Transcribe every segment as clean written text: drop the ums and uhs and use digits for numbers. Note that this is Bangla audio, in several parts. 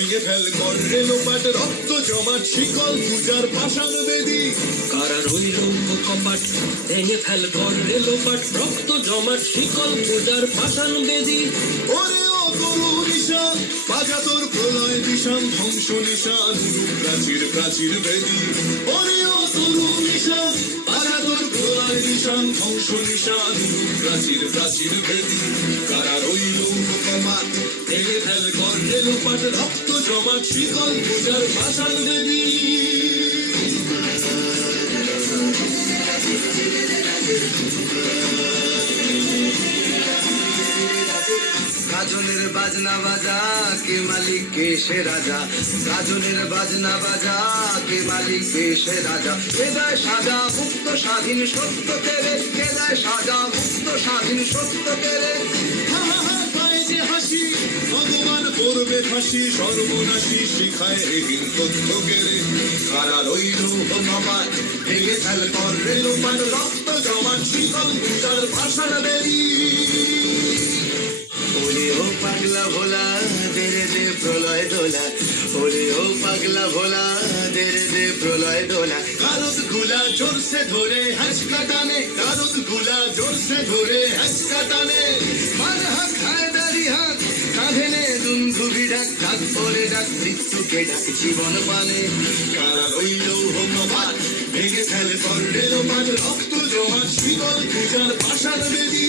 ভেঙে ফেল কর রেলোপাট রক্ত জমাট শিকল পূজার পাষাণ বেদী কারা রইল কপাট ভেঙে ফেল কর রেলোপাট রক্ত জমাট শিকল পূজার পাষাণ বেদী ওরে ও তরু নিশান বাজা তোর প্রলয় দিশান ধ্বংস নিশান প্রাচীর প্রাচীর বেদী ওরে ও তরু নিশান বাজা তোর প্রলয় দিশান ধ্বংস নিশান প্রাচীর প্রাচীর বেদী কারা রইল কপাট ভেঙে ফেল কর রেলোপাট রক্ত জমাট শিকল পূজার পাষাণ বেদী গাজনের বাজনা বাজা কে মালিক কে সে রাজা গাজনের বাজনা বাজা কে মালিক কে সে রাজা কে দেয় সাজা মুক্ত স্বাধীন সত্য তেরে কে দেয় সাজা মুক্ত স্বাধীন সত্য তেরে হা হা হা পায় যে হাসি ভগবান করবে ফাঁসি সর্বনাশী শিখায় হীন তথ্য কেড়ে কারা রইল কপাট ভেঙে ফেল কর রেলোপাট রক্ত জমাট শিকল পূজার ভাষার বেরি ওরে ও পাগলা ভোলা দেরে দে প্রলয় দোলা ওরে ও পাগলা ভোলা দেরে দে প্রলয় দোলা কারুদ গুলা জোরসে ধরে হাঁচকা টানে কারুদ গুলা জোরসে ধরে হাঁচকা টানে মার হাক হায়দারি হাক কাঁধে নে দুন্ধুবি ডাক ডাক পরে ডাক মৃত্যুকে ডাক জীবন পানে কারা রইল কপাট ভেঙে ফেল কর রেলোপাট রক্ত জমাট শিকল পূজার ভাষার বেদী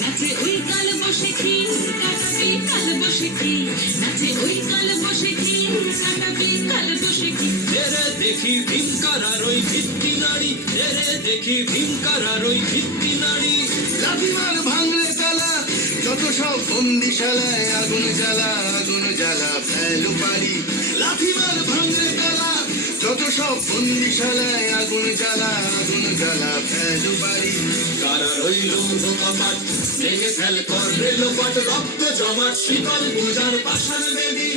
নাচে ওই কাল বসে কি কাটাবি কাল বসে কি নাচে ওই কাল বসে কি কাটাবি কাল বসে কি তেরে দেখি ভীমকার আর ওই ভিত্তি নারী তেরে দেখি ভীমকার আর ওই ভিত্তি নারী লাথিমার ভাঙলে তালা যত সব বন্দিশালায় আগুন জ্বালা ফেলু পারি লাথিমার ভাঙলে তালা যত সব বন্দিশালায় আগুন জ্বালা ফেলু পারি কারা রইল কপাট ভেঙে ফেল কর রেলোপাট রক্ত জমাট শিকল পূজার পাষাণ বেদী